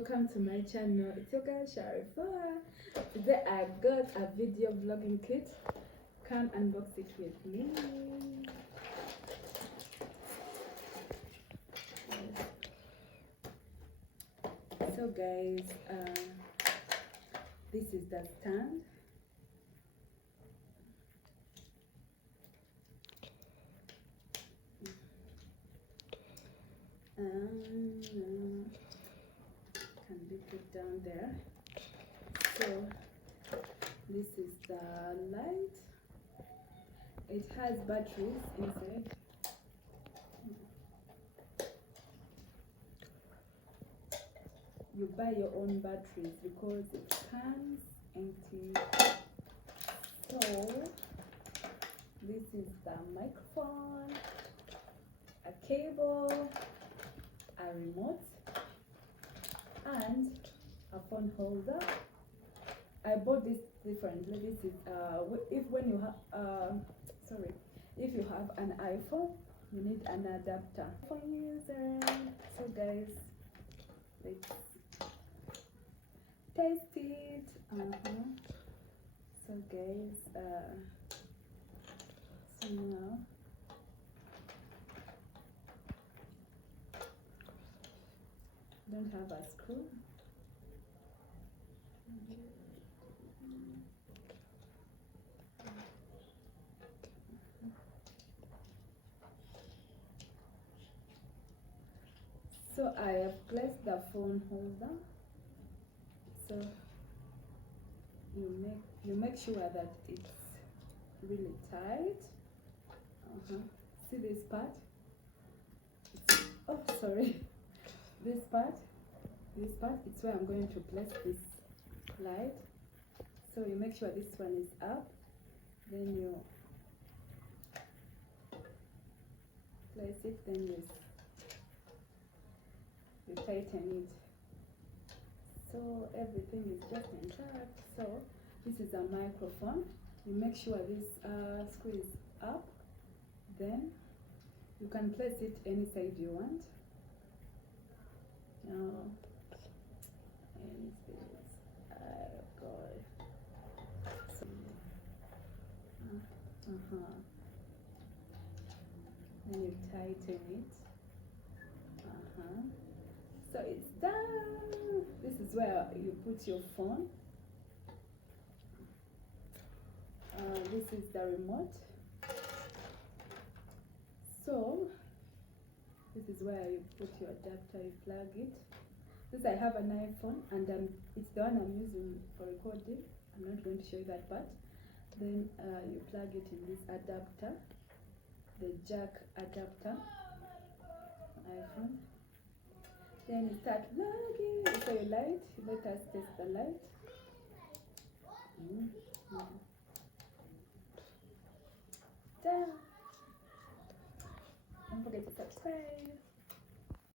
welcome to my channel. It's your girl Sharifa. Today I got a video vlogging kit. Come unbox it with me. So guys, this is the stand. Can leave it down there. So this is the light. It has batteries inside. You buy your own batteries because it comes empty. So this is the microphone, a cable, a remote, and a phone holder. I bought this differently. This is if you have an iPhone, you need an adapter for user. So guys, let's test it. So guys, so now don't have a screw. So I have placed the phone holder. So you make sure that it's really tight. See this part? Oh, sorry. This part, it's where I'm going to place this light. So you make sure this one is up, then you place it, then you tighten it. So everything is just intact. So this is a microphone. You make sure this screw is up, then you can place it any side you want. Any space. So, then you tighten it. So it's done. This is where you put your phone. This is the remote. So this is where you put your adapter, you plug it. Since I have an iPhone and it's the one I'm using for recording, I'm not going to show you that part. Then you plug it in this adapter, the jack adapter, iPhone. Then you start vlogging. So you light. Let us test the light. Done. Don't forget to subscribe.